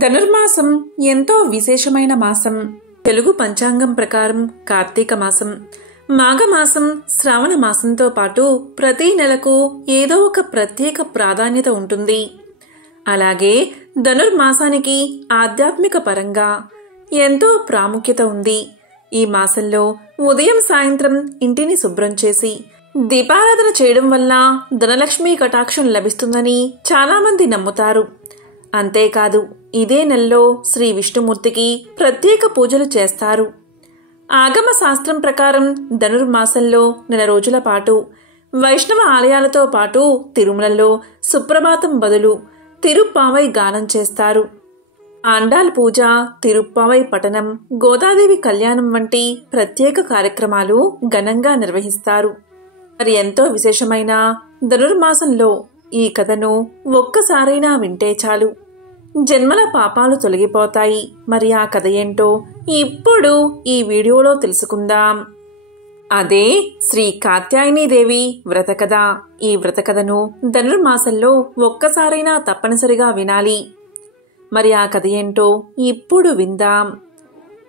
ధనుర్మాసం ఎంతో విశేషమైన మాసం. తెలుగు పంచాంగం ప్రకారం కార్తీక మాసం, మాఘమాసం, శ్రావణ మాసంతో పాటు ప్రతి నెలకు ఏదో ఒక ప్రత్యేక ప్రాధాన్యత ఉంటుంది. అలాగే ధనుర్మాసానికి ఆధ్యాత్మిక పరంగా ఎంతో ప్రాముఖ్యత ఉంది. ఈ మాసంలో ఉదయం సాయంత్రం ఇంటిని శుభ్రం చేసి దీపారాధన చేయడం వల్ల ధనలక్ష్మీ కటాక్షం లభిస్తుందని చాలామంది నమ్ముతారు. అంతేకాదు ఇదే నెలలో శ్రీ విష్ణుమూర్తికి ప్రత్యేక పూజలు చేస్తారు. ఆగమ శాస్త్రం ప్రకారం ధనుర్మాసంలో నెల రోజుల పాటు వైష్ణవ ఆలయాలతో పాటు తిరుమలలో సుప్రభాతం బదులు తిరుప్పావై గానం చేస్తారు. ఆండాల్ పూజ, తిరుప్పావై పఠనం, గోదాదేవి కళ్యాణం వంటి ప్రత్యేక కార్యక్రమాలు ఘనంగా నిర్వహిస్తారు. మరి ఎంతో విశేషమైన ధనుర్మాసంలో ఈ కథను ఒక్కసారైనా వింటే చాలు, జన్మల పాపాలు తొలగిపోతాయి. మరి ఆ కథ ఏంటో ఇప్పుడు ఈ వీడియోలో తెలుసుకుందాం. అదే శ్రీ కాత్యాయనీదేవి వ్రతకథ. ఈ వ్రతకథను ధనుర్మాసంలో ఒక్కసారైనా తప్పనిసరిగా వినాలి. మరి ఆ కథ ఏంటో ఇప్పుడు విందాం.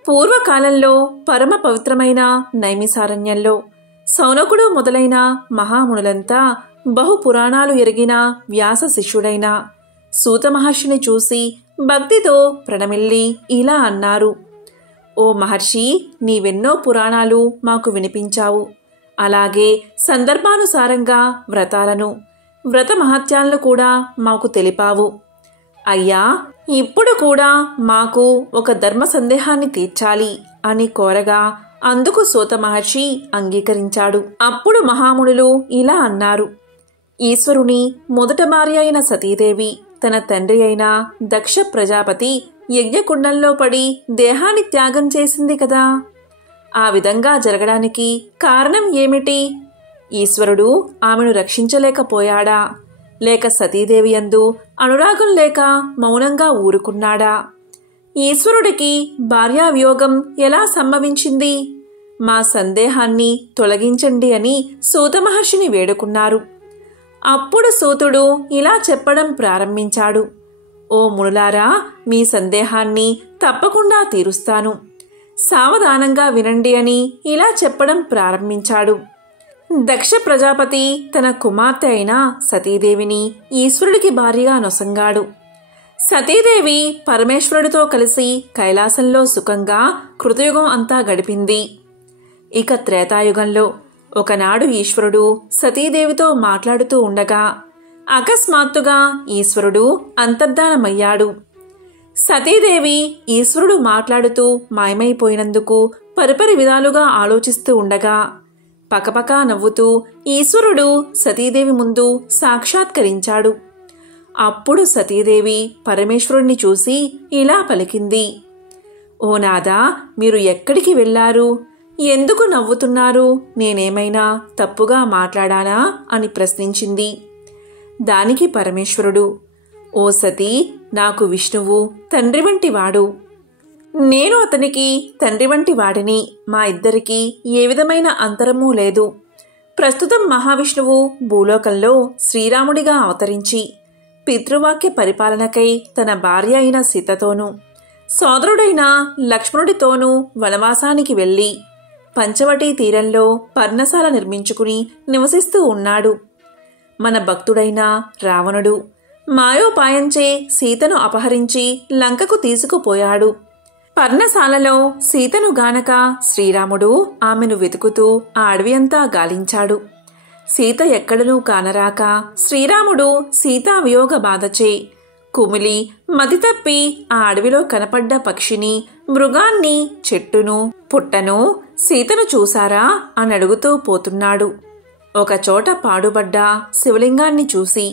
పూర్వకాలంలో పరమ పవిత్రమైన నైమిసారణ్యంలో సౌనకుడు మొదలైన మహామునులంతా బహుపురాణాలు ఎరిగిన వ్యాస శిష్యుడైన సూత మహర్షిని చూసి భక్తితో ప్రణమిల్లి ఇలా అన్నారు: ఓ మహర్షి, నీవెన్నో పురాణాలు మాకు వినిపించావు. అలాగే సందర్భానుసారంగా వ్రతాలను, వ్రత మహత్యాలను కూడా మాకు తెలిపావు. అయ్యా, ఇప్పుడు కూడా మాకు ఒక ధర్మ సందేహాన్ని తీర్చాలి అని కోరగా అందుకు సూత మహర్షి అంగీకరించాడు. అప్పుడు మహామునులు ఇలా అన్నారు: ఈశ్వరుని మొదట భార్య అయిన సతీదేవి తన తండ్రి అయిన దక్ష ప్రజాపతి యజ్ఞకుండంలో పడి దేహాన్ని త్యాగం చేసింది కదా. ఆ విధంగా జరగడానికి కారణం ఏమిటి? ఈశ్వరుడు ఆమెను రక్షించలేకపోయాడా? లేక సతీదేవి యందు అనురాగం లేక మౌనంగా ఊరుకున్నాడా? ఈశ్వరుడికి భార్యావియోగం ఎలా సంభవించింది? మా సందేహాన్ని తొలగించండి అని సూత మహర్షిని వేడుకున్నారు. అప్పుడు సూతుడు ఇలా చెప్పడం ప్రారంభించాడు: ఓ మునులారా, మీ సందేహాన్ని తప్పకుండా తీరుస్తాను. సావధానంగా వినండి అని ఇలా చెప్పడం ప్రారంభించాడు. దక్ష ప్రజాపతి తన కుమార్తె అయిన సతీదేవిని ఈశ్వరుడికి భార్యగా నొసంగాడు. సతీదేవి పరమేశ్వరుడితో కలిసి కైలాసంలో సుఖంగా కృతయుగం అంతా గడిపింది. ఇక త్రేతాయుగంలో ఒకనాడు ఈశ్వరుడు సతీదేవితో మాట్లాడుతూ ఉండగా అకస్మాత్తుగా ఈశ్వరుడు అంతర్ధానమయ్యాడు. సతీదేవి ఈశ్వరుడు మాట్లాడుతూ మాయమైపోయినందుకు పరిపరి విధాలుగా ఆలోచిస్తూ ఉండగా పకపకా నవ్వుతూ ఈశ్వరుడు సతీదేవి ముందు సాక్షాత్కరించాడు. అప్పుడు సతీదేవి పరమేశ్వరుణ్ణి చూసి ఇలా పలికింది: ఓ నాదా, మీరు ఎక్కడికి వెళ్లారు? ఎందుకు నవ్వుతున్నారు? నేనేమైనా తప్పుగా మాట్లాడానా అని ప్రశ్నించింది. దానికి పరమేశ్వరుడు: ఓ సతీ, నాకు విష్ణువు తండ్రి వంటి వాడు. నేను అతనికి తండ్రి వంటి వాడిని. మా ఇద్దరికీ ఏ విధమైన అంతరమూ లేదు. ప్రస్తుతం మహావిష్ణువు భూలోకంలో శ్రీరాముడిగా అవతరించి పితృవాక్య పరిపాలనకై తన భార్య అయిన సీతతోనూ సోదరుడైన లక్ష్మణుడితోనూ వనవాసానికి వెళ్లి పంచవటీ తీరంలో పర్ణశాల నిర్మించుకుని నివసిస్తూ ఉన్నాడు. మన భక్తుడైన రావణుడు మాయోపాయంచే సీతను అపహరించి లంకకు తీసుకుపోయాడు. పర్ణశాలలో సీతను గానక శ్రీరాముడు ఆమెను వెతుకుతూ ఆ అడవి అంతా గాలించాడు. సీత ఎక్కడనూ కానరాక శ్రీరాముడు సీతావియోగ బాధచే కుమిలి మతితప్పి ఆ అడవిలో కనపడ్డ పక్షిని, మృగాన్ని, చెట్టును, పుట్టను, సీతను చూశారా అని అడుగుతూ పోతున్నాడు. ఒకచోట పాడుబడ్డ శివలింగాన్ని చూసి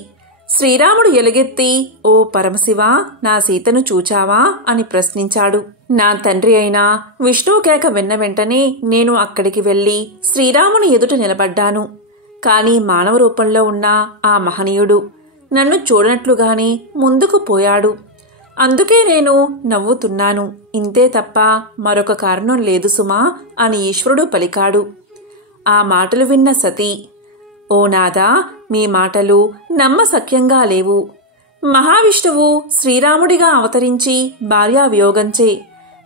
శ్రీరాముడు ఎలుగెత్తి: ఓ పరమశివ, నా సీతను చూచావా అని ప్రశ్నించాడు. నా తండ్రి అయిన విష్ణుకేక విన్న వెంటనే నేను అక్కడికి వెళ్లి శ్రీరాముని ఎదుట నిలబడ్డాను. కాని మానవ రూపంలో ఉన్న ఆ మహనీయుడు నన్ను చూడనట్లుగానే ముందుకు పోయాడు. అందుకే నేను నవ్వుతున్నాను. ఇంతే తప్ప మరొక కారణం లేదు సుమా అని ఈశ్వరుడు పలికాడు. ఆ మాటలు విన్న సతీ: ఓ నాదా, మీ మాటలు నమ్మశక్యంగా లేవు. మహావిష్ణువు శ్రీరాముడిగా అవతరించి భార్యా వియోగంచే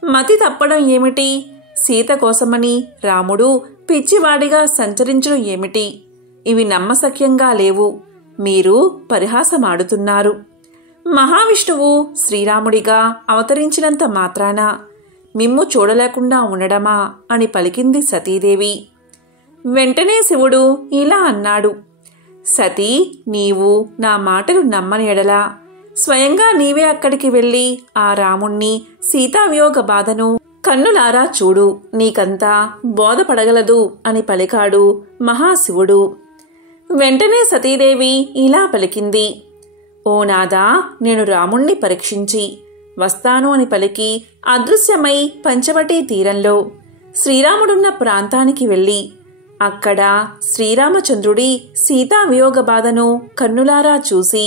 మతి తప్పడం ఏమిటి? సీత కోసమని రాముడు పిచ్చివాడిగా సంచరించడం ఏమిటి? ఇవి నమ్మశక్యంగా లేవు. మీరు పరిహాసమాడుతున్నారు. మహావిష్ణువు శ్రీరాముడిగా అవతరించినంత మాత్రాన మిమ్ము చూడలేకుండా ఉండడమా అని పలికింది సతీదేవి. వెంటనే శివుడు ఇలా అన్నాడు, సతీ, నీవు నా మాటలు నమ్మని ఎడలా స్వయంగా నీవే అక్కడికి వెళ్ళి ఆ రాముణ్ణి సీతావియోగ బాధను కన్నులారా చూడు, నీకంతా బోధపడగలదు అని పలికాడు మహాశివుడు. వెంటనే సతీదేవి ఇలా పలికింది, ఓ నాదా, నేను రాముణ్ణి పరీక్షించి వస్తాను అని పలికి అదృశ్యమై పంచవటీ తీరంలో శ్రీరాముడున్న ప్రాంతానికి వెళ్ళి అక్కడ శ్రీరామచంద్రుడి సీతావియోగ బాధను కన్నులారా చూసి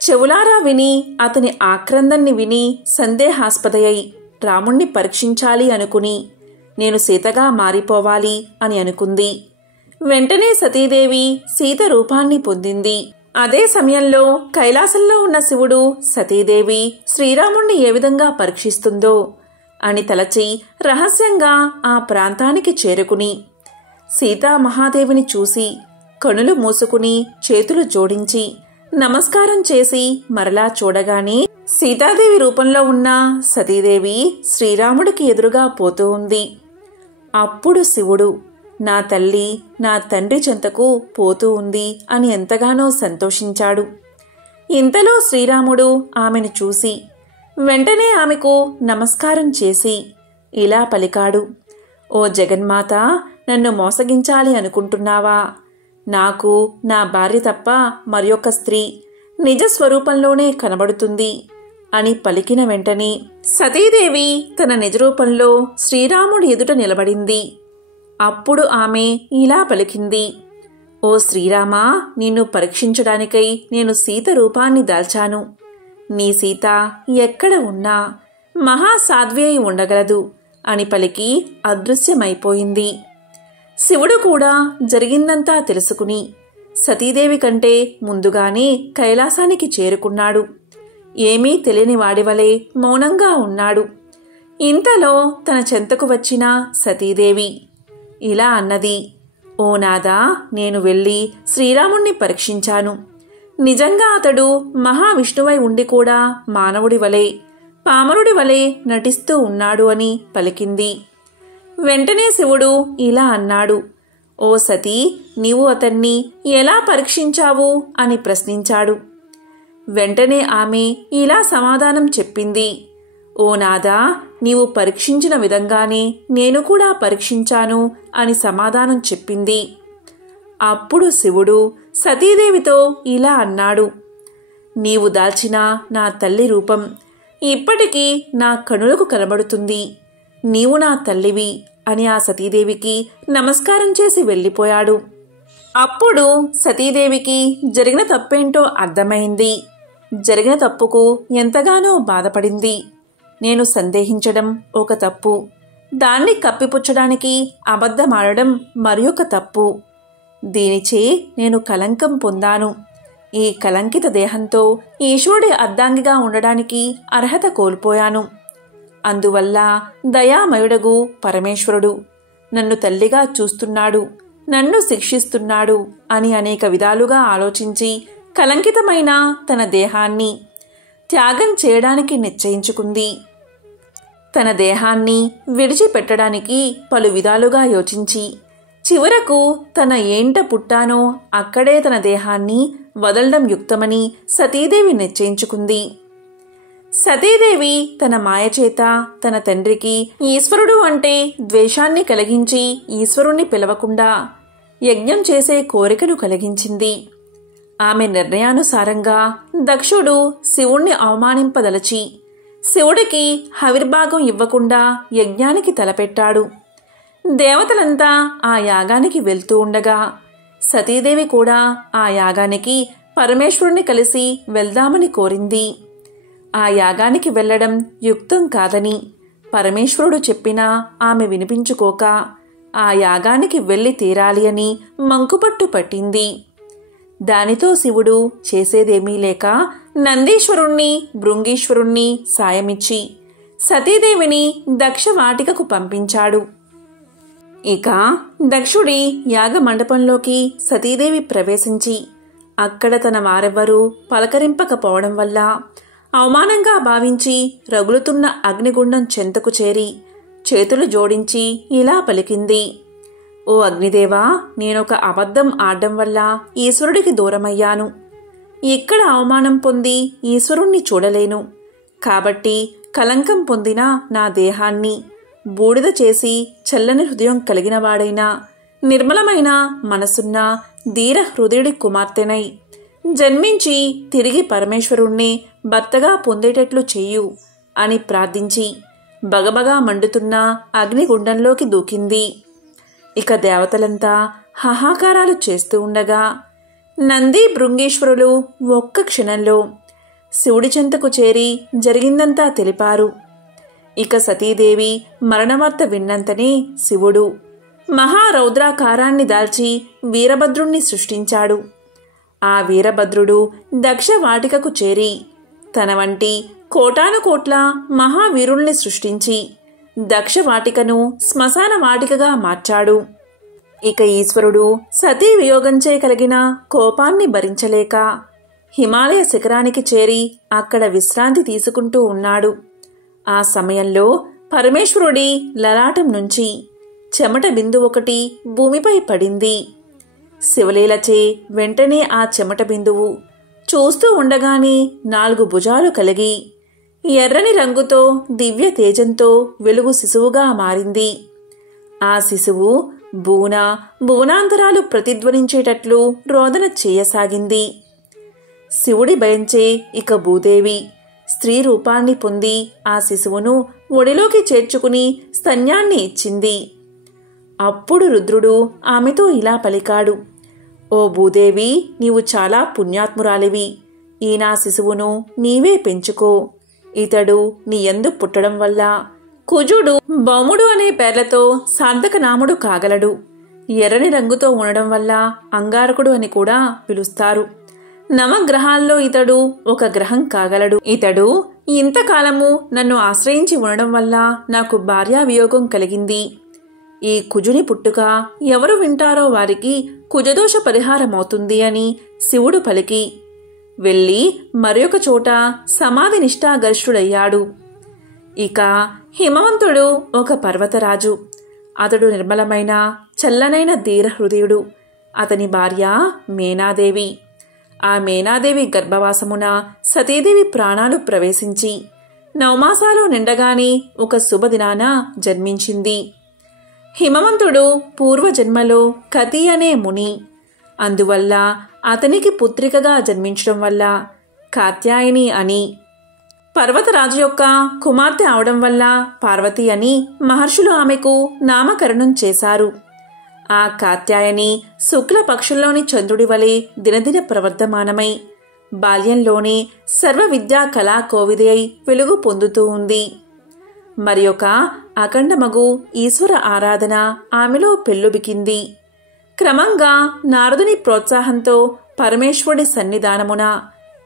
చెవులారా విని అతని ఆక్రందన్ని విని సందేహాస్పదయై రాముణ్ణి పరీక్షించాలి అనుకుని నేను సీతగా మారిపోవాలి అని అనుకుంది. వెంటనే సతీదేవి సీత రూపాన్ని పొందింది. అదే సమయంలో కైలాసంలో ఉన్న శివుడు సతీదేవి శ్రీరాముణ్ణి ఏ విధంగా పరీక్షిస్తుందో అని తలచి రహస్యంగా ఆ ప్రాంతానికి చేరుకుని సీతామహాదేవిని చూసి కనులు మూసుకుని చేతులు జోడించి నమస్కారం చేసి మరలా చూడగానే సీతాదేవి రూపంలో ఉన్న సతీదేవి శ్రీరాముడికి ఎదురుగా పోతూ ఉంది. అప్పుడు శివుడు, నా తల్లి నా తండ్రి చెంతకు పోతూ ఉంది అని ఎంతగానో సంతోషించాడు. ఇంతలో శ్రీరాముడు ఆమెను చూసి వెంటనే ఆమెకు నమస్కారం చేసి ఇలా పలికాడు, ఓ జగన్మాత, నన్ను మోసగించాలి అనుకుంటున్నావా? నాకు నా భార్య తప్ప మరొక స్త్రీ నిజస్వరూపంలోనే కనబడుతుంది అని పలికిన వెంటనే సతీదేవి తన నిజరూపంలో శ్రీరాముడి ఎదుట నిలబడింది. అప్పుడు ఆమె ఇలా పలికింది, ఓ శ్రీరామా, నిన్ను పరీక్షించడానికై నేను సీత రూపాన్ని దాల్చాను. నీ సీత ఎక్కడ ఉన్నా మహాసాధ్వి అయి ఉండగలదు అని పలికి అదృశ్యమైపోయింది. శివుడు కూడా జరిగిందంతా తెలుసుకుని సతీదేవి కంటే ముందుగానే కైలాసానికి చేరుకున్నాడు. ఏమీ తెలియని వాడివలే మౌనంగా ఉన్నాడు. ఇంతలో తన చెంతకు వచ్చిన సతీదేవి ఇలా అన్నది, ఓ నాదా, నేను వెళ్ళి శ్రీరాముణ్ణి పరీక్షించాను. నిజంగా అతడు మహావిష్ణువై ఉండి కూడా మానవుడి వలె పామరుడి వలె నటిస్తూ ఉన్నాడు అని పలికింది. వెంటనే శివుడు ఇలా అన్నాడు, ఓ సతీ, నీవు అతన్ని ఎలా పరీక్షించావు అని ప్రశ్నించాడు. వెంటనే ఆమె ఇలా సమాధానం చెప్పింది, ఓ నాదా, నీవు పరీక్షించిన విధంగానే నేను కూడా పరీక్షించాను అని సమాధానం చెప్పింది. అప్పుడు శివుడు సతీదేవితో ఇలా అన్నాడు, నీవు దాల్చిన నా తల్లి రూపం ఇప్పటికీ నా కనులకు కనబడుతుంది. నీవు నా తల్లివి అని ఆ సతీదేవికి నమస్కారం చేసి వెళ్ళిపోయాడు. అప్పుడు సతీదేవికి జరిగిన తప్పేంటో అర్థమైంది. జరిగిన తప్పుకు ఎంతగానో బాధపడింది. నేను సందేహించడం ఒక తప్పు, దాన్ని కప్పిపుచ్చడానికి అబద్ధమాడడం మరొక తప్పు. దీనిచే నేను కలంకం పొందాను. ఈ కలంకిత దేహంతో ఈశ్వరుడి అర్ధాంగిగా ఉండడానికి అర్హత కోల్పోయాను. అందువల్ల దయామయుడగు పరమేశ్వరుడు నన్ను తల్లిగా చూస్తున్నాడు, నన్ను శిక్షిస్తున్నాడు అని అనేక విధాలుగా ఆలోచించి కలంకితమైన తన దేహాన్ని త్యాగం చేయడానికి నిశ్చయించుకుంది. తన దేహాన్ని విడిచిపెట్టడానికి పలు విధాలుగా యోచించి చివరకు తన ఏంట పుట్టానో అక్కడే తన దేహాన్ని వదలడం యుక్తమని సతీదేవి నిశ్చయించుకుంది. సతీదేవి తన మాయచేత తన తండ్రికి ఈశ్వరుడు అంటే ద్వేషాన్ని కలిగించి ఈశ్వరుణ్ణి పిలవకుండా యజ్ఞం చేసే కోరికను కలిగించింది. ఆమె నిర్ణయానుసారంగా దక్షుడు శివుణ్ణి అవమానింపదలచి శివుడికి హవిర్భాగం ఇవ్వకుండా యజ్ఞానికి తలపెట్టాడు. దేవతలంతా ఆ యాగానికి వెళ్తూ ఉండగా సతీదేవి కూడా ఆ యాగానికి పరమేశ్వరుణ్ణి కలిసి వెళ్దామని కోరింది. ఆ యాగానికి వెళ్లడం యుక్తం కాదని పరమేశ్వరుడు చెప్పినా ఆమె వినిపించుకోక ఆ యాగానికి వెళ్లి తీరాలి అని మంకుపట్టు పట్టింది. దానితో శివుడు చేసేదేమీ లేక నందీశ్వరుణ్ణి భృంగీశ్వరుణ్ణి సాయమిచ్చి సతీదేవిని దక్షవాటికకు పంపించాడు. ఇక దక్షుడి యాగమండపంలోకి సతీదేవి ప్రవేశించి అక్కడ తన వారెవ్వరూ పలకరింపకపోవడం వల్ల అవమానంగా భావించి రగులుతున్న అగ్నిగుండం చెంతకు చేరి చేతులు జోడించి ఇలా పలికింది: ఓ అగ్నిదేవా, నేనొక అబద్ధం ఆడడం వల్ల ఈశ్వరుడికి దూరమయ్యాను. ఇక్కడ అవమానం పొంది ఈశ్వరుణ్ణి చూడలేను. కాబట్టి కలంకం పొందిన నా దేహాన్ని బూడిద చేసి చల్లని హృదయం కలిగినవాడైనా నిర్మలమైన మనసున్న ధీర హృదయుడి కుమార్తెనై జన్మించి తిరిగి పరమేశ్వరుణ్ణి భర్తగా పొందేటట్లు చెయ్యు అని ప్రార్థించి బగబగా మండుతున్న అగ్నిగుండంలోకి దూకింది. ఇక దేవతలంతా హాహాకారాలు చేస్తూ ఉండగా నంది భృంగేశ్వరులు ఒక్క క్షణంలో శివుడి చెంతకు చేరి జరిగిందంతా తెలిపారు. ఇక సతీదేవి మరణవార్త విన్నంతనే శివుడు మహారౌద్రాకారాన్ని దాల్చి వీరభద్రుణ్ణి సృష్టించాడు. ఆ వీరభద్రుడు దక్షవాటికకు చేరి తన వంటి కోటాను కోట్ల మహావీరుల్ని సృష్టించి దక్షవాటికను శ్మశాన వాటికగా మార్చాడు. ఇక ఈశ్వరుడు సతీ వియోగంచే కలిగిన కోపాన్ని భరించలేక హిమాలయ శిఖరానికి చేరి అక్కడ విశ్రాంతి తీసుకుంటూ ఉన్నాడు. ఆ సమయంలో పరమేశ్వరుడి లలాటం నుంచి చెమట బిందు ఒకటి భూమిపై పడింది. శివలీలచే వెంటనే ఆ చెమట బిందువు చూస్తూ ఉండగానే 4 భుజాలు కలిగి ఎర్రని రంగుతో దివ్య తేజంతో వెలుగు శిశువుగా మారింది. ఆ శిశువు భువనాంతరాలు ప్రతిధ్వనించేటట్లు రోదన చేయసాగింది. శివుడి భయంచే ఇక భూదేవి స్త్రీ రూపాన్ని పొంది ఆ శిశువును ఒడిలోకి చేర్చుకుని స్తన్యాన్ని ఇచ్చింది. అప్పుడు రుద్రుడు ఆమెతో ఇలా పలికాడు: ఓ భూదేవి, నీవు చాలా పుణ్యాత్మురాలివి. ఈ నా శిశువును నీవే పెంచుకో. ఇతడు నీ యందు పుట్టడం వల్ల కుజుడు, భౌముడు అనే పేర్లతో సార్థకనాముడు కాగలడు. ఎర్రని రంగుతో ఉండడం వల్ల అంగారకుడు అని కూడా పిలుస్తారు. నవగ్రహాల్లో ఇతడు ఒక గ్రహం కాగలడు. ఇతడు ఇంతకాలము నన్ను ఆశ్రయించి ఉండడం వల్ల నాకు భార్యావియోగం కలిగింది. ఈ కుజుని పుట్టుక ఎవరు వింటారో వారికి కుజదోష పరిహారమవుతుంది అని శివుడు పలికి వెళ్ళి మరొక చోట సమాధి నిష్ఠాగరిష్ఠుడయ్యాడు. ఇక హిమవంతుడు ఒక పర్వతరాజు. అతడు నిర్మలమైన చల్లనైన ధీర హృదయుడు. అతని భార్య మేనాదేవి. ఆ మేనాదేవి గర్భవాసమున సతీదేవి ప్రాణాలు ప్రవేశించి 9 మాసాలు నిండగానే ఒక శుభదినాన జన్మించింది. హిమవంతుడు పూర్వజన్మలో కతి అనే ముని. అందువల్ల అతనికి పుత్రికగా జన్మించడం వల్ల కాత్యాయని అని, పర్వతరాజు యొక్క కుమార్తె అవడం వల్ల పార్వతి అని మహర్షులు ఆమెకు నామకరణం చేశారు. ఆ కాత్యాయని శుక్ల పక్షంలోని చంద్రుడి వలె దినదిన ప్రవర్ధమానమై బాల్యంలోనే సర్వ విద్యా కళా కోవిది అయి వెలుగు పొందుతూ ఉంది. మరి ఒక అఖండమగు ఈశ్వర ఆరాధన ఆమెలో పెల్లుబికింది. క్రమంగా నారదుని ప్రోత్సాహంతో పరమేశ్వరుడి సన్నిధానమున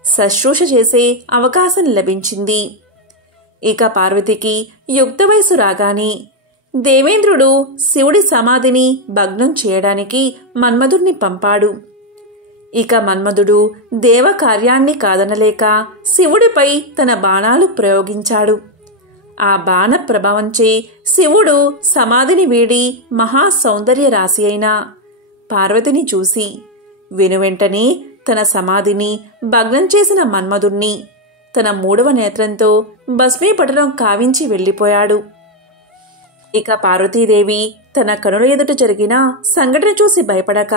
శుశ్రూష చేసే అవకాశం లభించింది. ఇక పార్వతికి యుక్త వయసు రాగానే దేవేంద్రుడు శివుడి సమాధిని భగ్నం చేయడానికి మన్మధుడిని పంపాడు. ఇక మన్మధుడు దేవకార్యాన్ని కాదనలేక శివుడిపై తన బాణాలు ప్రయోగించాడు. ఆ బాణ ప్రభావంచే శివుడు సమాధిని వీడి మహా సౌందర్య రాశి అయిన పార్వతిని చూసి వెనువెంటనే తన సమాధిని భగ్నం చేసిన మన్మధుణ్ణి తన 3వ నేత్రంతో భస్మీపటలం కావించి వెళ్ళిపోయాడు. ఇక పార్వతీదేవి తన కనుల ఎదుట జరిగిన సంఘటన చూసి భయపడక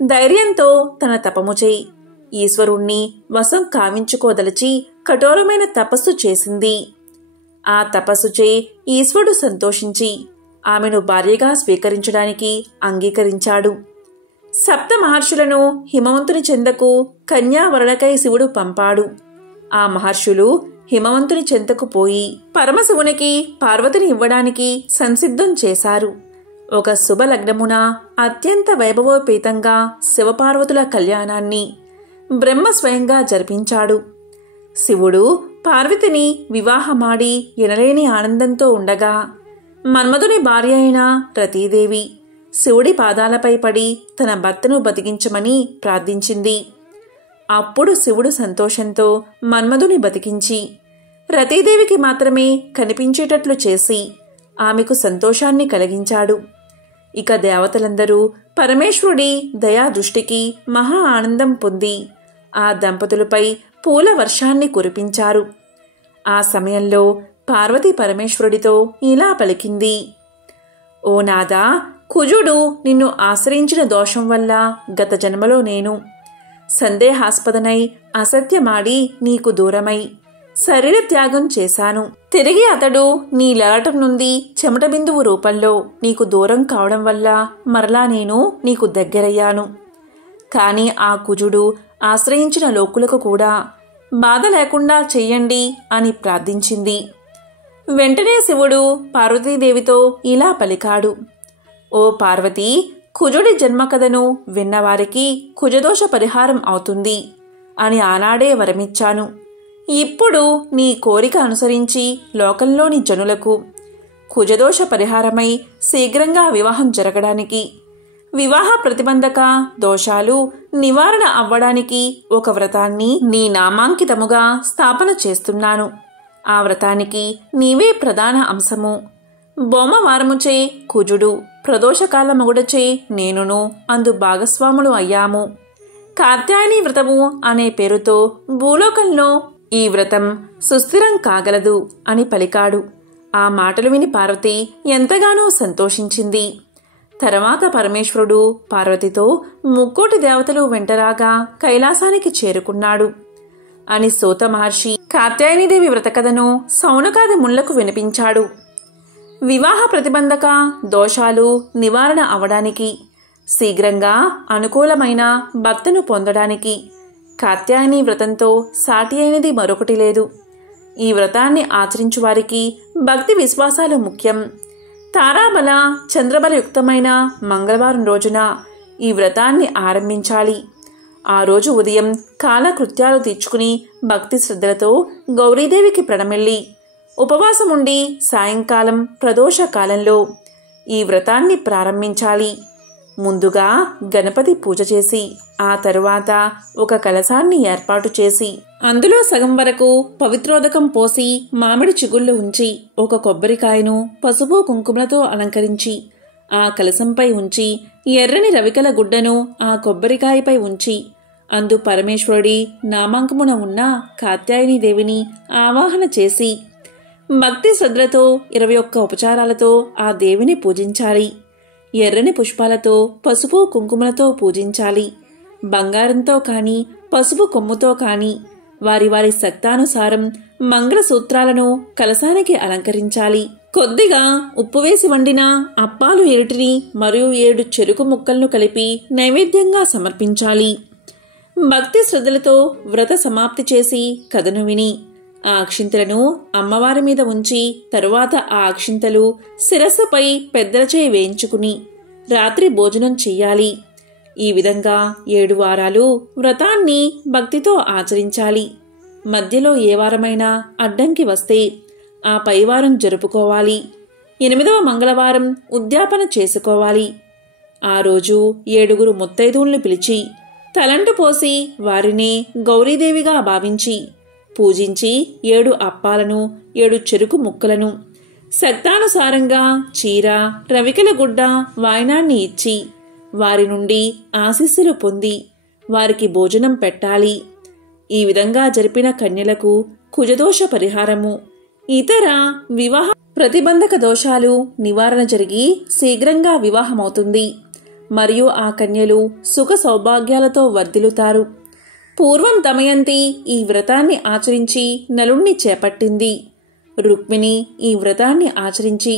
ధైర్యంతో తన తపముచే ఈశ్వరుణ్ణి వశం కావించుకోదలిచి కఠోరమైన తపస్సు చేసింది. ఆ తపస్సుచే ఈశ్వరుడు సంతోషించి ఆమెను భార్యగా స్వీకరించడానికి అంగీకరించాడు. 7 మహర్షులను హిమవంతుని చెంతకు కన్యావరణకై శివుడు పంపాడు. ఆ మహర్షులు హిమవంతుని చెంతకు పోయి పరమశివునికి పార్వతిని ఇవ్వడానికి సంసిద్ధం చేశారు. ఒక శుభలగ్నమున అత్యంత వైభవోపేతంగా శివపార్వతుల కళ్యాణాన్ని బ్రహ్మ స్వయంగా జరిపించాడు. శివుడు పార్వతిని వివాహమాడి ఎనలేని ఆనందంతో ఉండగా మన్మధుని భార్య అయిన రతీదేవి శివుడి పాదాలపై పడి తన భర్తను బతికించమని ప్రార్థించింది. అప్పుడు శివుడు సంతోషంతో మన్మధుని బతికించి రతీదేవికి మాత్రమే కనిపించేటట్లు చేసి ఆమెకు సంతోషాన్ని కలిగించాడు. ఇక దేవతలందరూ పరమేశ్వరుడి దయా దృష్టికి మహా ఆనందం పొంది ఆ దంపతులపై పూల వర్షాన్ని కురిపించారు. ఆ సమయంలో పార్వతి పరమేశ్వరుడితో ఇలా పలికింది: ఓ నాదా, కుజుడు నిన్ను ఆశ్రయించిన దోషం వల్ల గత జన్మలో నేను సందేహాస్పదనై అసత్యమాడి నీకు దూరమై శరీర త్యాగం చేశాను. తిరిగి అతడు నీ లలాటం నుండి చెమట బిందువు రూపంలో నీకు దూరం కావడం వల్ల మరలా నేను నీకు దగ్గరయ్యాను. కాని ఆ కుజుడు ఆశ్రయించిన లోకులకు కూడా బాధ లేకుండా చెయ్యండి అని ప్రార్థించింది. వెంటనే శివుడు పార్వతీదేవితో ఇలా పలికాడు: ఓ పార్వతీ, కుజుడి జన్మకథను విన్నవారికి కుజదోష పరిహారం అవుతుంది అని ఆనాడే వరమిచ్చాను. ఇప్పుడు నీ కోరిక అనుసరించి లోకంలోని జనులకు కుజదోష పరిహారమై శీఘ్రంగా వివాహం జరగడానికి, వివాహ ప్రతిబంధక దోషాలు నివారణ అవ్వడానికి ఒక వ్రతాన్ని నీ నామాంకితముగా స్థాపన చేస్తున్నాను. ఆ వ్రతానికి నీవే ప్రధాన అంశము. భౌమవారముచే కుజుడు, ప్రదోషకాల మొగుడచే నేనును అందు భాగస్వాములు అయ్యాము. కాత్యాయని వ్రతము అనే పేరుతో భూలోకంలో ఈ వ్రతం సుస్థిరం కాగలదు అని పలికాడు. ఆ మాటలు విని పార్వతి ఎంతగానో సంతోషించింది. తర్వాత పరమేశ్వరుడు పార్వతితో ముక్కోటి దేవతలు వెంటరాగా కైలాసానికి చేరుకున్నాడు అని సూత మహర్షి కాత్యాయనీదేవి వ్రతకథను సౌనకాది ముళ్లకు వినిపించాడు. వివాహ ప్రతిబంధక దోషాలు నివారణ అవడానికి, శీఘ్రంగా అనుకూలమైన భర్తను పొందడానికి కాత్యాయని వ్రతంతో సాటి అయినది మరొకటి లేదు. ఈ వ్రతాన్ని ఆచరించువారికి భక్తి విశ్వాసాలు ముఖ్యం. తారాబల చంద్రబల యుక్తమైన మంగళవారం రోజున ఈ వ్రతాన్ని ఆరంభించాలి. ఆ రోజు ఉదయం కాలకృత్యాలు తీర్చుకుని భక్తి శ్రద్ధలతో గౌరీదేవికి ప్రణమిల్లి ఉపవాసముండి సాయంకాలం ప్రదోష కాలంలో ఈ వ్రతాన్ని ప్రారంభించాలి. ముందుగా గణపతి పూజ చేసి ఆ తరువాత ఒక కలశాన్ని ఏర్పాటు చేసి అందులో సగం వరకు పవిత్రోదకం పోసి మామిడి చిగుళ్ళు ఉంచి ఒక కొబ్బరికాయను పసుపు కుంకుమలతో అలంకరించి ఆ కలశంపై ఉంచి ఎర్రని రవికల గుడ్డను ఆ కొబ్బరికాయపై ఉంచి అందు పరమేశ్వరుడి నామాంకమున ఉన్న కాత్యాయనీదేవిని ఆవాహన చేసి భక్తి శ్రద్ధలతో 21 ఉపచారాలతో ఆ దేవిని పూజించాలి. ఎర్రని పుష్పాలతో పసుపు కుంకుమలతో పూజించాలి. బంగారంతో కాని పసుపు కొమ్ముతో కాని వారి వారి శక్తానుసారం మంగళసూత్రాలను కలశానికి అలంకరించాలి. కొద్దిగా ఉప్పు వేసి వండిన అప్పాలు 7 మరియు 7 చెరుకు ముక్కలను కలిపి నైవేద్యంగా సమర్పించాలి. భక్తి శ్రద్ధలతో వ్రత సమాప్తి చేసి కథను విని ఆ అక్షింతలను అమ్మవారి మీద ఉంచి తరువాత ఆ అక్షింతలు శిరస్సుపై పెద్దలచే వేయించుకుని రాత్రి భోజనం చెయ్యాలి. ఈ విధంగా 7 వారాలు వ్రతాన్ని భక్తితో ఆచరించాలి. మధ్యలో ఏ వారమైనా అడ్డంకి వస్తే ఆ పైవారం జరుపుకోవాలి. 8వ మంగళవారం ఉద్యాపన చేసుకోవాలి. ఆ రోజు 7 ముత్తైదువుల్ని పిలిచి తలంటు పోసి వారినే గౌరీదేవిగా భావించి పూజించి 7 అప్పాలను 7 చెరుకు ముక్కలను శక్తానుసారంగా చీర రవికల గుడ్డ వాయనాన్ని ఇచ్చి వారి నుండి ఆశీస్సులు పొంది వారికి భోజనం పెట్టాలి. ఈ విధంగా జరిపిన కన్యలకు కుజదోష పరిహారము, ఇతర వివాహ ప్రతిబంధక దోషాలు నివారణ జరిగి శీఘ్రంగా వివాహమవుతుంది. మరియు ఆ కన్యలు సుఖ సౌభాగ్యాలతో వర్ధిల్లుతారు. పూర్వం దమయంతి ఈ వ్రతాన్ని ఆచరించి నలుణ్ణి చేపట్టింది. రుక్మిణి ఈ వ్రతాన్ని ఆచరించి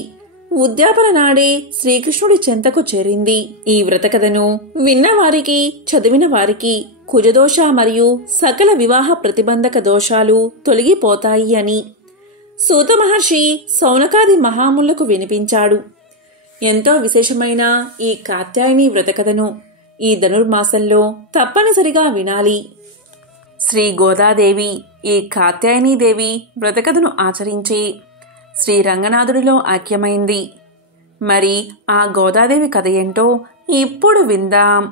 ఉద్యాపన నాడే శ్రీకృష్ణుడి చెంతకు చేరింది. ఈ వ్రతకథను విన్నవారికి చదివిన వారికి కుజదోష మరియు సకల వివాహ ప్రతిబంధక దోషాలు తొలగిపోతాయి అని సూత మహర్షి సౌనకాది మహాములకు వినిపించాడు. ఎంతో విశేషమైన ఈ కాత్యాయని వ్రతకథను ఈ ధనుర్మాసంలో తప్పనిసరిగా వినాలి. శ్రీ గోదాదేవి ఈ కాత్యాయనీదేవి వ్రతకథను ఆచరించి శ్రీ రంగనాథుడిలో ఐక్యమైంది. మరి ఆ గోదాదేవి కథ ఏంటో ఇప్పుడు విందాం.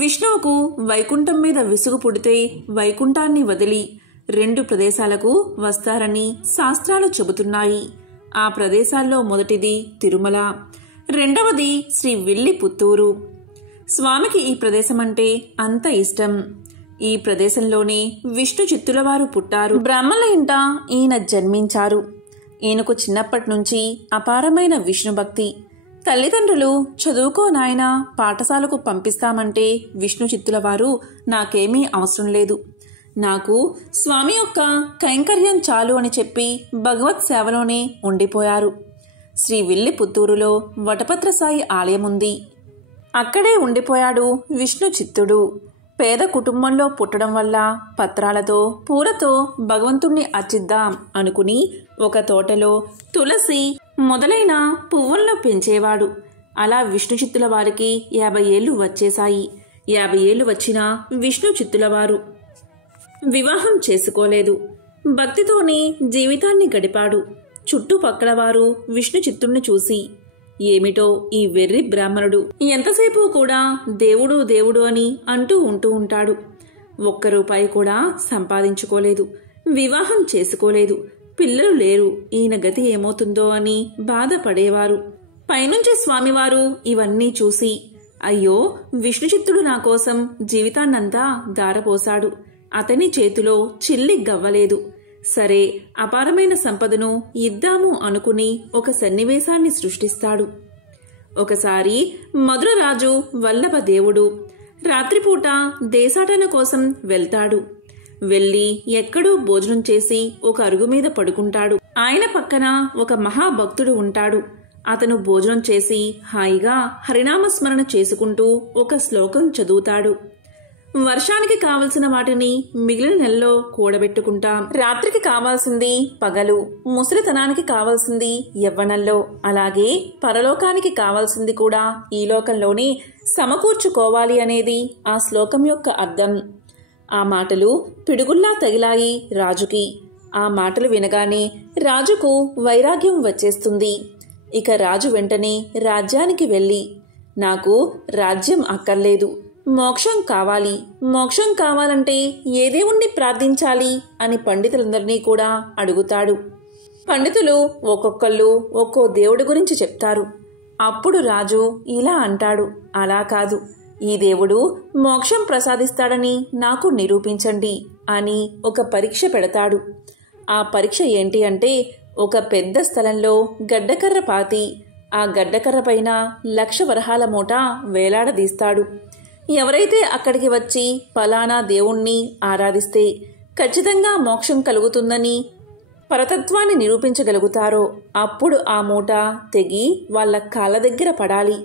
విష్ణువుకు వైకుంఠం మీద విసుగు పుడితే వైకుంఠాన్ని వదిలి 2 ప్రదేశాలకు వస్తారని శాస్త్రాలు చెబుతున్నాయి. ఆ ప్రదేశాల్లో మొదటిది తిరుమల, రెండవది శ్రీ విల్లిపుత్తూరు. స్వామికి ఈ ప్రదేశమంటే అంత ఇష్టం. ఈ ప్రదేశంలోనే విష్ణు చిత్తులవారు పుట్టారు. బ్రాహ్మణుల ఇంట ఈయన జన్మించారు. ఈయనకు చిన్నప్పటి నుంచి అపారమైన విష్ణు భక్తి. తల్లిదండ్రులు చదువుకో నాయనా, పాఠశాలకు పంపిస్తామంటే విష్ణు చిత్తులవారు నాకేమీ అవసరం లేదు, నాకు స్వామి యొక్క కైంకర్యం చాలు అని చెప్పి భగవత్ సేవలోనే ఉండిపోయారు. శ్రీ విల్లిపుత్తూరులో వటపత్రసాయి ఆలయముంది. అక్కడే ఉండిపోయాడు విష్ణు చిత్తుడు. పేద కుటుంబంలో పుట్టడం వల్ల పత్రాలతో పూలతో భగవంతుణ్ణి అర్చిద్దాం అనుకుని ఒక తోటలో తులసి మొదలైన పువ్వులను పెంచేవాడు. అలా విష్ణు చిత్తుల వారికి 50 ఏళ్లు వచ్చేశాయి. 50 ఏళ్లు వచ్చినా విష్ణు చిత్తుల వారు వివాహం చేసుకోలేదు. భక్తితోనే జీవితాన్ని గడిపాడు. చుట్టుపక్కల వారు విష్ణు చిత్తుణ్ణి చూసి, ఏమిటో ఈ వెర్రి బ్రాహ్మణుడు ఎంతసేపు కూడా దేవుడు దేవుడు అని అంటూ ఉంటాడు. 1 రూపాయి కూడా సంపాదించుకోలేదు, వివాహం చేసుకోలేదు, పిల్లలు లేరు, ఈయన గతి ఏమవుతుందో అని బాధపడేవారు. పైనుంచి స్వామివారు ఇవన్నీ చూసి, అయ్యో విష్ణుచిత్తుడు నా కోసం జీవితాన్నంతా దారపోశాడు, అతని చేతిలో చిల్లి గవ్వలేదు, సరే అపారమైన సంపదను ఇద్దాము అనుకుని ఒక సన్నివేశాన్ని సృష్టిస్తాడు. ఒకసారి మధురరాజు వల్లభదేవుడు రాత్రిపూట దేశాటన కోసం వెళ్తాడు. వెళ్ళి ఎక్కడో భోజనం చేసి ఒక అరుగు మీద పడుకుంటాడు. ఆయన పక్కన ఒక మహాభక్తుడు ఉంటాడు. అతను భోజనం చేసి హాయిగా హరినామస్మరణ చేసుకుంటూ ఒక శ్లోకం చదువుతాడు. వర్షానికి కావలసిన వాటిని మిగిలిన నెలలో కూడబెట్టుకుంటాం. రాత్రికి కావాల్సింది పగలు, ముసలితనానికి కావాల్సింది యవ్వనంలో, అలాగే పరలోకానికి కావాల్సింది కూడా ఈ లోకంలోనే సమకూర్చుకోవాలి అనేది ఆ శ్లోకం యొక్క అర్థం. ఆ మాటలు పిడుగుల్లా తగిలాయి రాజుకి. ఆ మాటలు వినగానే రాజుకు వైరాగ్యం వచ్చేస్తుంది. ఇక రాజు వెంటనే రాజ్యానికి వెళ్ళి, నాకు రాజ్యం అక్కర్లేదు, మోక్షం కావాలి, మోక్షం కావాలంటే ఏ దేవుణ్ణి ప్రార్థించాలి అని పండితులందరినీ కూడా అడుగుతాడు. పండితులు ఒక్కొక్కళ్ళు ఒక్కో దేవుడి గురించి చెప్తారు. అప్పుడు రాజు ఇలా అంటాడు, అలా కాదు, ఈ దేవుడు మోక్షం ప్రసాదిస్తాడని నాకు నిరూపించండి అని ఒక పరీక్ష పెడతాడు. ఆ పరీక్ష ఏంటి అంటే, ఒక పెద్ద స్థలంలో గడ్డకర్ర పాతి ఆ గడ్డకర్ర పైన 1,00,000 వరహాల మూట వేలాడదీస్తాడు. ఎవరైతే అక్కడికి వచ్చి ఫలానా దేవుణ్ణి ఆరాధిస్తే ఖచ్చితంగా మోక్షం కలుగుతుందని పరతత్వాన్ని నిరూపించగలుగుతారో అప్పుడు ఆ మూట తెగి వాళ్ళ కాళ్ళ దగ్గర పడాలి.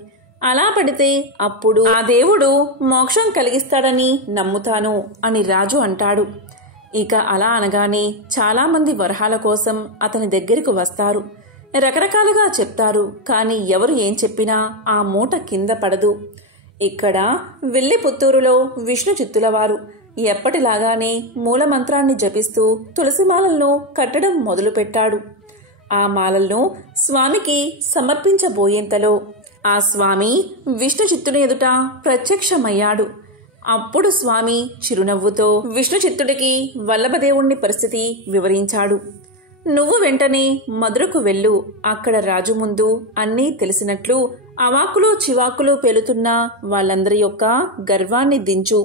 అలా పడితే అప్పుడు ఆ దేవుడు మోక్షం కలిగిస్తాడని నమ్ముతాను అని రాజు అంటాడు. ఇక అలా అనగానే చాలామంది వరహాల కోసం అతని దగ్గరకు వస్తారు. రకరకాలుగా చెప్తారు, కానీ ఎవరు ఏం చెప్పినా ఆ మూట కింద పడదు. ఇక్కడ విల్లిపుత్తూరులో విష్ణు చిత్తులవారు ఎప్పటిలాగానే మూలమంత్రాన్ని జపిస్తూ తులసిమాలలను కట్టడం మొదలుపెట్టాడు. ఆ మాలలను స్వామికి సమర్పించబోయేంతలో ఆ స్వామి విష్ణు చిత్తుని ఎదుట ప్రత్యక్షమయ్యాడు. అప్పుడు స్వామి చిరునవ్వుతో విష్ణు చిత్తుడికి వల్లభదేవుణ్ణి పరిస్థితి వివరించాడు. నువ్వు వెంటనే మధురకు వెళ్ళు, అక్కడ రాజు ముందు అన్నీ తెలిసినట్లు అవాకులు చివాకులు పేలుతున్న వాళ్ళందరి యొక్క గర్వాన్ని దించు,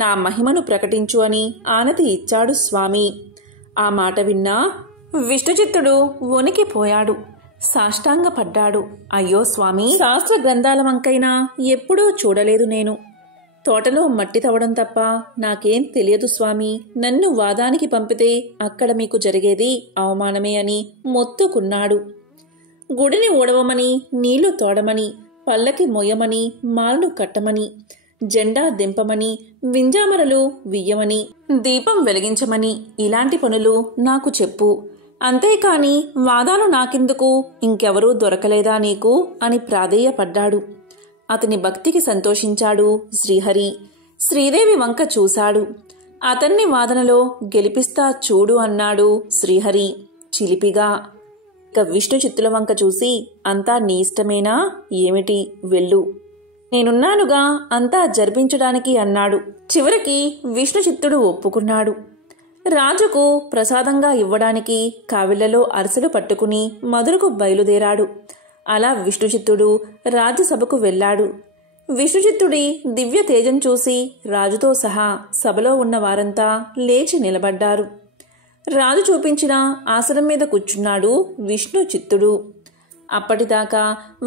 నా మహిమను ప్రకటించు అని ఆనతి ఇచ్చాడు స్వామి. ఆ మాట విన్నా విష్ణుచిత్తుడు వణికిపోయాడు, సాష్టాంగపడ్డాడు. అయ్యో స్వామి, శాస్త్ర గ్రంథాల వంకైనా ఎప్పుడూ చూడలేదు నేను. తోటలో మట్టి తవ్వడం తప్ప నాకేం తెలియదు స్వామి. నన్ను వాదానికి పంపితే అక్కడ మీకు జరిగేది అవమానమే అని మొత్తుకున్నాడు. గుడిని ఊడవమని, నీళ్లు తోడమని, పల్లకి మొయ్యమని, మాలను కట్టమని, జెండా దింపమని, వింజామరలు వియ్యమని, దీపం వెలిగించమని, ఇలాంటి పనులు నాకు చెప్పు. అంతేకాని వాదాలు నాకెందుకు, ఇంకెవరూ దొరకలేదా నీకు అని ప్రాధేయపడ్డాడు. అతని భక్తికి సంతోషించాడు శ్రీహరి. శ్రీదేవి వంక చూశాడు. అతన్ని వాదనలో గెలిపిస్తా చూడు అన్నాడు శ్రీహరి చిలిపిగా. ఇక విష్ణు చిత్తుల వంక చూసి, అంతా నీ ఇష్టమేనా ఏమిటి, వెళ్ళు, నేనున్నానుగా అంతా జరిపించడానికి అన్నాడు. చివరికి విష్ణు చిత్తుడు ఒప్పుకున్నాడు. రాజుకు ప్రసాదంగా ఇవ్వడానికి కావిళ్లలో అరిసెలు పట్టుకుని మధురకు బయలుదేరాడు. అలా విష్ణుచిత్తుడు రాజ్యసభకు వెళ్లాడు. విష్ణుచిత్తుడి దివ్య తేజం చూసి రాజుతో సహా సభలో ఉన్న వారంతా లేచి నిలబడ్డారు. రాజు చూపించిన ఆసనం మీద కూర్చున్నాడు విష్ణు చిత్తుడు. అప్పటిదాకా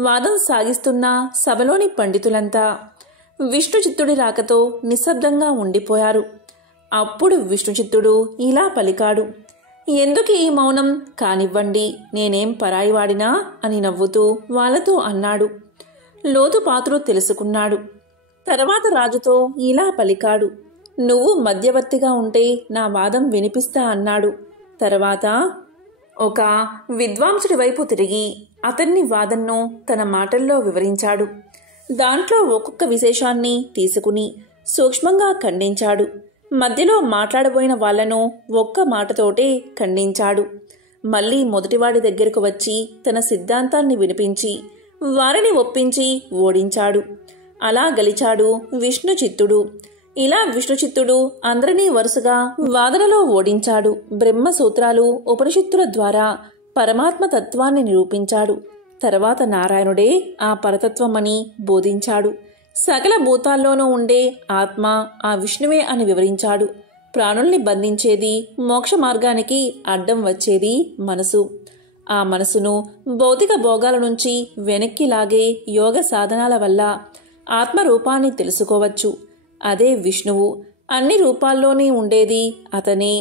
వాదం సాగిస్తున్న సభలోని పండితులంతా విష్ణు చిత్తుడి రాకతో నిశ్శబ్దంగా ఉండిపోయారు. అప్పుడు విష్ణు చిత్తుడు ఇలా పలికాడు, ఎందుకు ఈ మౌనం, కానివ్వండి, నేనేం పరాయివాడినా అని నవ్వుతూ వాళ్లతో అన్నాడు. లోతుపాతులు తెలుసుకున్నాడు. తర్వాత రాజుతో ఇలా పలికాడు, నువ్వు మధ్యవర్తిగా ఉంటే నా వాదం వినిపిస్తా అన్నాడు. తర్వాత ఒక విద్వాంసుడి వైపు తిరిగి అతన్ని వాదన్ను తన మాటల్లో వివరించాడు. దాంట్లో ఒక్కొక్క విశేషాన్ని తీసుకుని సూక్ష్మంగా ఖండించాడు. మధ్యలో మాట్లాడబోయిన వాళ్లను ఒక్క మాటతోటే ఖండించాడు. మళ్లీ మొదటివాడి దగ్గరకు వచ్చి తన సిద్ధాంతాన్ని వినిపించి వారిని ఒప్పించి ఓడించాడు. అలా గెలిచాడు విష్ణు చిత్తుడు. ఇలా విష్ణు చిత్తుడు అందరినీ వరుసగా వాదనలో ఓడించాడు. బ్రహ్మసూత్రాలు ఉపనిషత్తుల ద్వారా పరమాత్మ తత్వాన్ని నిరూపించాడు. తర్వాత నారాయణుడే ఆ పరతత్వమని బోధించాడు. సకల భూతాల్లోనూ ఉండే ఆత్మ ఆ విష్ణువే అని వివరించాడు. ప్రాణుల్ని బంధించేది, మోక్ష మార్గానికి అడ్డం వచ్చేది మనసు. ఆ మనసును భౌతిక భోగాల నుంచి వెనక్కి లాగే యోగ సాధనాల వల్ల ఆత్మరూపాన్ని తెలుసుకోవచ్చు. అదే విష్ణువు. అన్ని రూపాల్లోనే ఉండేది అతనే.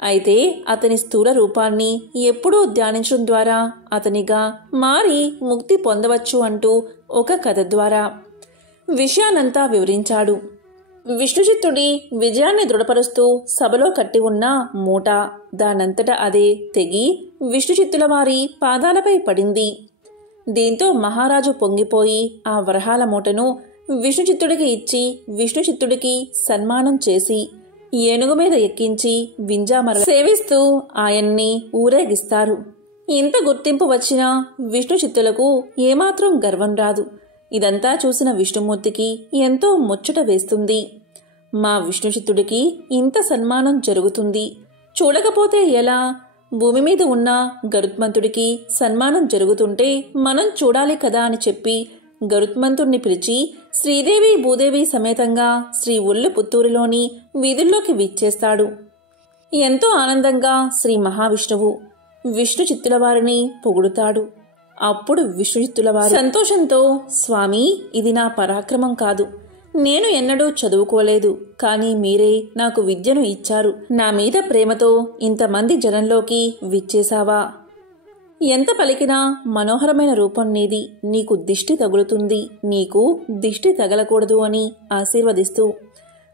అయితే అతని స్థూల రూపాన్ని ఎప్పుడూ ధ్యానించడం ద్వారా అతనిగా మారి ముక్తి పొందవచ్చు అంటూ ఒక కథ ద్వారా విషయాన్నంతా వివరించాడు. విష్ణుచిత్తుడి విజయాన్ని దృఢపరుస్తూ సభలో కట్టి ఉన్న మూట దానంతట అదే తెగి విష్ణుచిత్తుల వారి పాదాలపై పడింది. దీంతో మహారాజు పొంగిపోయి ఆ వరహాల మూటను విష్ణుచిత్తుడికి ఇచ్చి విష్ణుచిత్తుడికి సన్మానం చేసి ఏనుగు మీద ఎక్కించి వింజామర సేవిస్తూ ఆయన్ని ఊరేగిస్తారు. ఇంత గుర్తింపు వచ్చినా విష్ణుచిత్తులకు ఏమాత్రం గర్వం రాదు. ఇదంతా చూసిన విష్ణుమూర్తికి ఎంతో ముచ్చట వేస్తుంది. మా విష్ణుచిత్తుడికి ఇంత సన్మానం జరుగుతుంది, చూడకపోతే ఎలా? భూమి మీద ఉన్న గరుత్మంతుడికి సన్మానం జరుగుతుంటే మనం చూడాలి కదా అని చెప్పి గరుత్మంతుణ్ణి పిలిచి శ్రీదేవి భూదేవి సమేతంగా శ్రీ ఉల్లిపుత్తూరులోని వీధుల్లోకి విచ్చేస్తాడు. ఎంతో ఆనందంగా శ్రీ మహావిష్ణువు విష్ణు చిత్తుల వారిని పొగుడుతాడు. అప్పుడు విష్ణు చిత్తుల వారు సంతోషంతో, స్వామి, ఇది నా పరాక్రమం కాదు, నేను ఎన్నడూ చదువుకోలేదు, కానీ మీరే నాకు విద్యను ఇచ్చారు. నా మీద ప్రేమతో ఇంతమంది జనంలోకి విచ్చేశావా? ఎంత పలికినా మనోహరమైన రూపం నీది, నీకు దిష్టి తగులుతుంది, నీకు దిష్టి తగలకూడదు అని ఆశీర్వదిస్తూ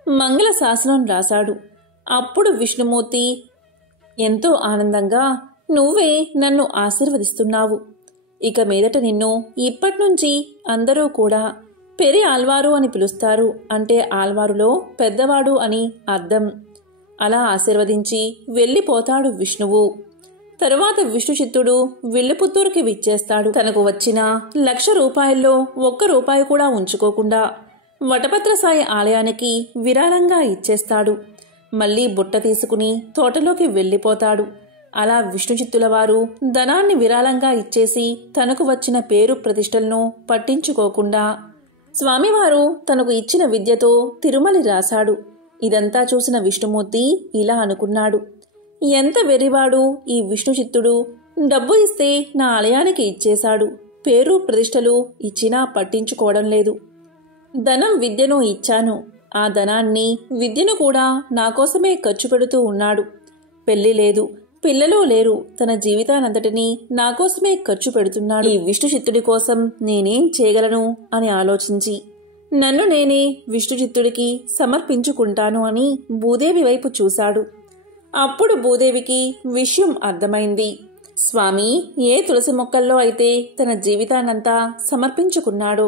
మంగళ శాసనం రాశాడు. అప్పుడు విష్ణుమూర్తి ఎంతో ఆనందంగా, నువ్వే నన్ను ఆశీర్వదిస్తున్నావు, ఇక మీదట నిన్ను ఇప్పటినుంచి అందరూ కూడా పెరి ఆల్వారు అని పిలుస్తారు. అంటే ఆల్వారులో పెద్దవాడు అని అర్థం. అలా ఆశీర్వదించి వెళ్ళిపోతాడు విష్ణువు. తరువాత విష్ణుచిత్తుడు విల్లుపుత్తూరుకి విచ్చేస్తాడు. తనకు వచ్చిన 1,00,000 రూపాయల్లో 1 రూపాయి కూడా ఉంచుకోకుండా వటపత్రసాయి ఆలయానికి విరాళంగా ఇచ్చేస్తాడు. మళ్లీ బుట్ట తీసుకుని తోటలోకి వెళ్ళిపోతాడు. అలా విష్ణుచిత్తుల వారు ధనాన్ని విరాళంగా ఇచ్చేసి తనకు వచ్చిన పేరు ప్రతిష్టలను పట్టించుకోకుండా స్వామివారు తనకు ఇచ్చిన విద్యతో తిరుమలి రాశాడు. ఇదంతా చూసిన విష్ణుమూర్తి ఇలా అనుకున్నాడు, ఎంత వెర్రివాడు ఈ విష్ణుచిత్తుడు, డబ్బు ఇస్తే నా ఆలయానికి ఇచ్చేశాడు, పేరు ప్రతిష్టలు ఇచ్చినా పట్టించుకోవడం లేదు. ధనం విద్యను ఇచ్చాను, ఆ ధనాన్ని విద్యను కూడా నాకోసమే ఖర్చు పెడుతూ ఉన్నాడు. పెళ్లి లేదు, పిల్లలు లేరు, తన జీవితానంతటినీ నాకోసమే ఖర్చు పెడుతున్నాడు. ఈ విష్ణుచిత్తుడి కోసం నేనేం చేయగలను అని ఆలోచించి నన్ను నేనే విష్ణుచిత్తుడికి సమర్పించుకుంటాను అని భూదేవి వైపు చూశాడు. అప్పుడు భూదేవికి విషయం అర్థమైంది. స్వామి ఏ తులసి మొక్కల్లో అయితే తన జీవితాన్నంతా సమర్పించుకున్నాడో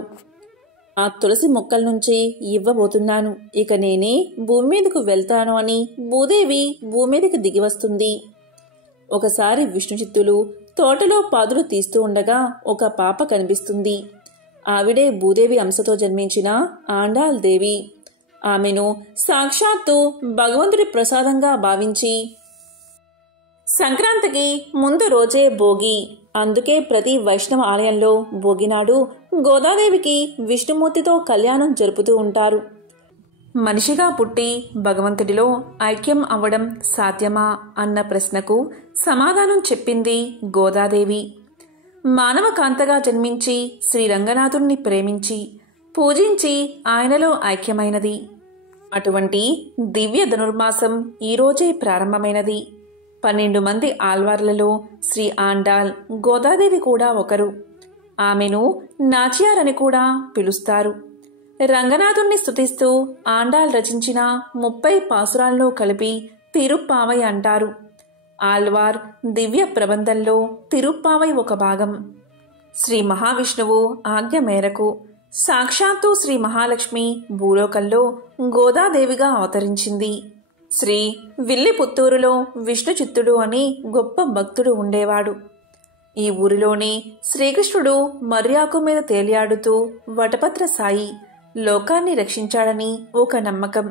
ఆ తులసి మొక్కల నుంచి ఇవ్వబోతున్నాను. ఇక నేనే భూమి మీదకు వెళ్తాను అని భూదేవి భూమి మీదకి దిగి వస్తుంది. ఒకసారి విష్ణుచిత్తులు తోటలో పాదులు తీస్తూ ఉండగా ఒక పాప కనిపిస్తుంది. ఆవిడే భూదేవి అంశతో జన్మించిన ఆండాళ్ దేవి. ఆమెను సాక్షాత్తు భగవంతుడి ప్రసాదంగా భావించి సంక్రాంతికి ముందు రోజే భోగి, అందుకే ప్రతి వైష్ణవ ఆలయంలో భోగినాడు గోదాదేవికి విష్ణుమూర్తితో కళ్యాణం జరుపుతూ ఉంటారు. మనిషిగా పుట్టి భగవంతుడిలో ఐక్యం అవ్వడం సాధ్యమా అన్న ప్రశ్నకు సమాధానం చెప్పింది గోదాదేవి. మానవ కాంతగా జన్మించి శ్రీరంగనాథుణ్ణి ప్రేమించి పూజించి ఆయనలో ఐక్యమైనది. అటువంటి దివ్య ధనుర్మాసం ఈరోజే ప్రారంభమైనది. 12 మంది ఆల్వార్లలో శ్రీ ఆండాళ్ గోదాదేవి కూడా ఒకరు. ఆమెను నాచియార్ కూడా పిలుస్తారు. రంగనాథుణ్ణి స్తుతిస్తూ ఆండాళ్ రచించిన 30 పాసురాల్లో కలిపి తిరుప్పావై అంటారు. ఆల్వార్ దివ్య ప్రబంధంలో తిరుప్పావై ఒక భాగం. శ్రీ మహావిష్ణువు ఆజ్ఞ మేరకు సాక్షాత్తు శ్రీ మహాలక్ష్మి భూలోకంలో గోదాదేవిగా అవతరించింది. శ్రీ విల్లిపుత్తూరులో విష్ణుచిత్తుడు అని గొప్ప భక్తుడు ఉండేవాడు. ఈ ఊరిలోనే శ్రీకృష్ణుడు మర్యాకు మీద తేలియాడుతూ వటపత్ర సాయి లోకాన్ని రక్షించాడని ఒక నమ్మకం.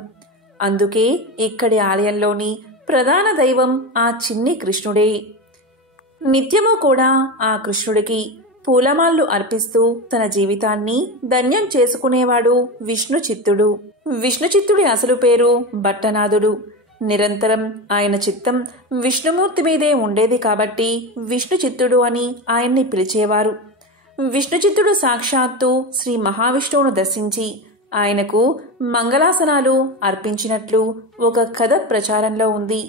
అందుకే ఇక్కడి ఆలయంలోని ప్రధాన దైవం ఆ చిన్ని కృష్ణుడే. నిత్యము కూడా ఆ కృష్ణుడికి పూలమాళ్లు అర్పిస్తూ తన జీవితాన్ని ధన్యం చేసుకునేవాడు విష్ణుచిత్తుడు. విష్ణుచిత్తుడి అసలు పేరు భట్టనాథుడు. నిరంతరం ఆయన చిత్తం విష్ణుమూర్తి మీదే ఉండేది కాబట్టి విష్ణుచిత్తుడు అని ఆయన్ని పిలిచేవారు. విష్ణుచిత్తుడు సాక్షాత్తు శ్రీ మహావిష్ణువును దర్శించి ఆయనకు మంగళాసనాలు అర్పించినట్లు ఒక కథ ప్రచారంలో ఉంది.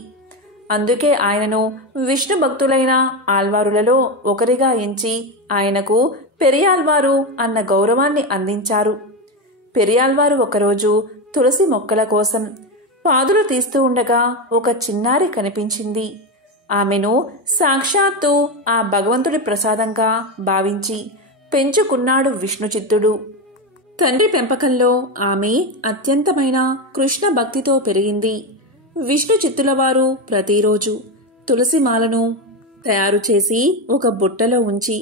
అందుకే ఆయనను విష్ణు భక్తులైన ఆల్వారులలో ఒకరిగా ఎంచి ఆయనకు పెరియాల్వారు అన్న గౌరవాన్ని అందించారు. పెరియాల్వారు ఒకరోజు తులసి మొక్కల కోసం పాదులు తీస్తూ ఉండగా ఒక చిన్నారి కనిపించింది. ఆమెను సాక్షాత్తు ఆ భగవంతుడి ప్రసాదంగా భావించి పెంచుకున్నాడు విష్ణుచిత్తుడు. తండ్రి పెంపకంలో ఆమె అత్యంతమైన కృష్ణ భక్తితో పెరిగింది. విష్ణుచిత్తులవారు ప్రతిరోజు తులసిమాలను తయారు చేసి ఒక బుట్టలో ఉంచి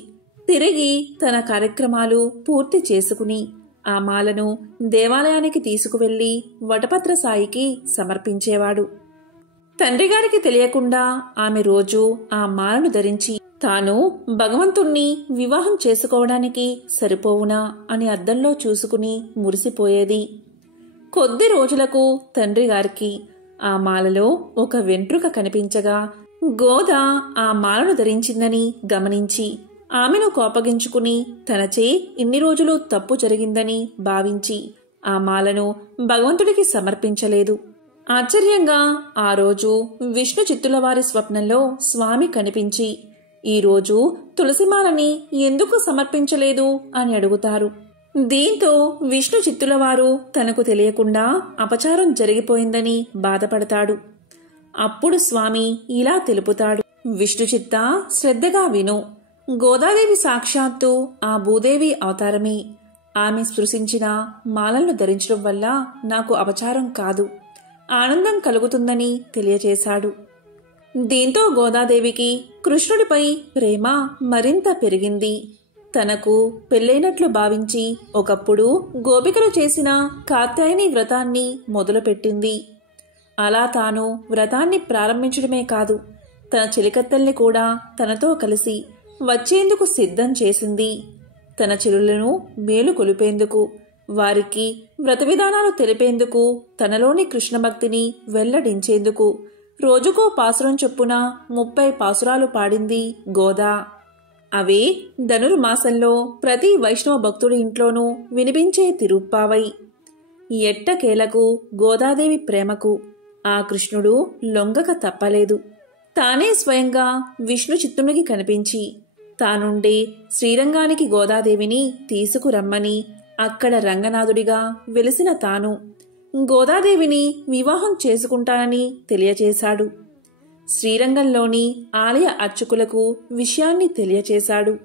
తిరిగి తన కార్యక్రమాలు పూర్తి చేసుకుని ఆ మాలను దేవాలయానికి తీసుకువెళ్లి వటపత్ర సాయికి సమర్పించేవాడు. తండ్రిగారికి తెలియకుండా ఆమె రోజు ఆ మాలను ధరించి తాను భగవంతుణ్ణి వివాహం చేసుకోవడానికి సరిపోవునా అని అద్దంలో చూసుకుని మురిసిపోయేది. కొద్ది రోజులకు తండ్రిగారికి ఆ మాలలో ఒక వెంట్రుక కనిపించగా గోద ఆ మాలను ధరించిందని గమనించి ఆమెను కోపగించుకుని తనచే ఇన్ని రోజులు తప్పు జరిగిందని భావించి ఆ మాలను భగవంతుడికి సమర్పించలేదు. ఆశ్చర్యంగా ఆ రోజు విష్ణుచిత్తులవారి స్వప్నంలో స్వామి కనిపించి ఈరోజు తులసిమాలని ఎందుకు సమర్పించలేదు అని అడుగుతారు. దీంతో విష్ణుచిత్తులవారు తనకు తెలియకుండా అపచారం జరిగిపోయిందని బాధపడతాడు. అప్పుడు స్వామి ఇలా తెలుపుతాడు, విష్ణుచిత్త శ్రద్ధగా విను. గోదాదేవి సాక్షాత్తు ఆ భూదేవి అవతారమే. ఆమె స్పృశించిన మాలలను ధరించడం వల్ల నాకు అపచారం కాదు, ఆనందం కలుగుతుందని తెలియచేశాడు. దీంతో గోదాదేవికి కృష్ణుడిపై ప్రేమ మరింత పెరిగింది. తనకు పెళ్లైనట్లు భావించి ఒకప్పుడు గోపికలు చేసిన కాత్యాయని వ్రతాన్ని మొదలుపెట్టింది. అలా తాను వ్రతాన్ని ప్రారంభించడమే కాదు, తన చెలికత్తల్ని కూడా తనతో కలిసి వచ్చేందుకు సిద్ధం చేసింది. తన చెలులను మేలు కొలిపేందుకు, వారికి వ్రత విధానాలు తెలిపేందుకు, తనలోని కృష్ణభక్తిని వెల్లడించేందుకు రోజుకో పాసురం చొప్పున 30 పాసురాలు పాడింది గోదా. అవే ధనుర్మాసంలో ప్రతి వైష్ణవ భక్తుడి ఇంట్లోనూ వినిపించే తిరుప్పావై. ఎట్టకేలకు గోదాదేవి ప్రేమకు ఆ కృష్ణుడు లొంగక తప్పలేదు. తానే స్వయంగా విష్ణుచిత్తునికి కనిపించి తానుండే శ్రీరంగానికి గోదాదేవిని తీసుకురమ్మని అక్కడ రంగనాథుడిగా వెలిసిన తాను గోదాదేవిని వివాహం చేసుకుంటానని తెలియచేశాడు. శ్రీరంగంలోని ఆలయ అర్చకులకు విషయాన్ని తెలియచేశాడు.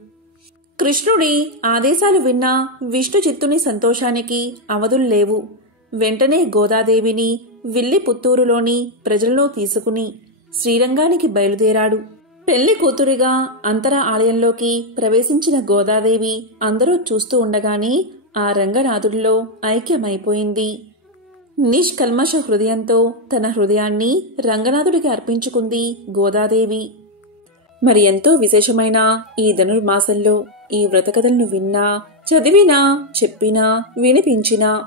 కృష్ణుడి ఆదేశాలు విన్న విష్ణు చిత్తుని సంతోషానికి అవధుల్లేవు. వెంటనే గోదాదేవిని విల్లిపుత్తూరులోని ప్రజలను తీసుకుని శ్రీరంగానికి బయలుదేరాడు. పెళ్లి కూతురిగా అంతర ఆలయంలోకి ప్రవేశించిన గోదాదేవి అందరూ చూస్తూ ఉండగానే ఆ రంగనాథుడిలో ఐక్యమైపోయింది. నిష్కల్మష హృదయంతో తన హృదయాన్ని రంగనాథుడికి అర్పించుకుంది గోదాదేవి. మరి ఎంతో విశేషమైన ఈ ధనుర్మాసంలో ఈ వ్రతకథలను విన్నా, చదివినా, చెప్పినా, వినిపించినా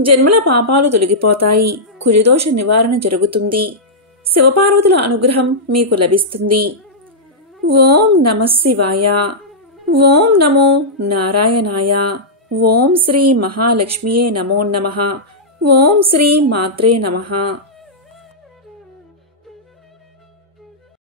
జన్మల పాపాలు తొలగిపోతాయి. కుజదోష నివారణ జరుగుతుంది. శివపార్వతుల అనుగ్రహం మీకు లభిస్తుంది. ఓం నమః శివాయ. ఓం నమో నారాయణాయ. ఓం శ్రీ మహాలక్ష్మియే నమో నమః. ఓం శ్రీ మాత్రే నమః.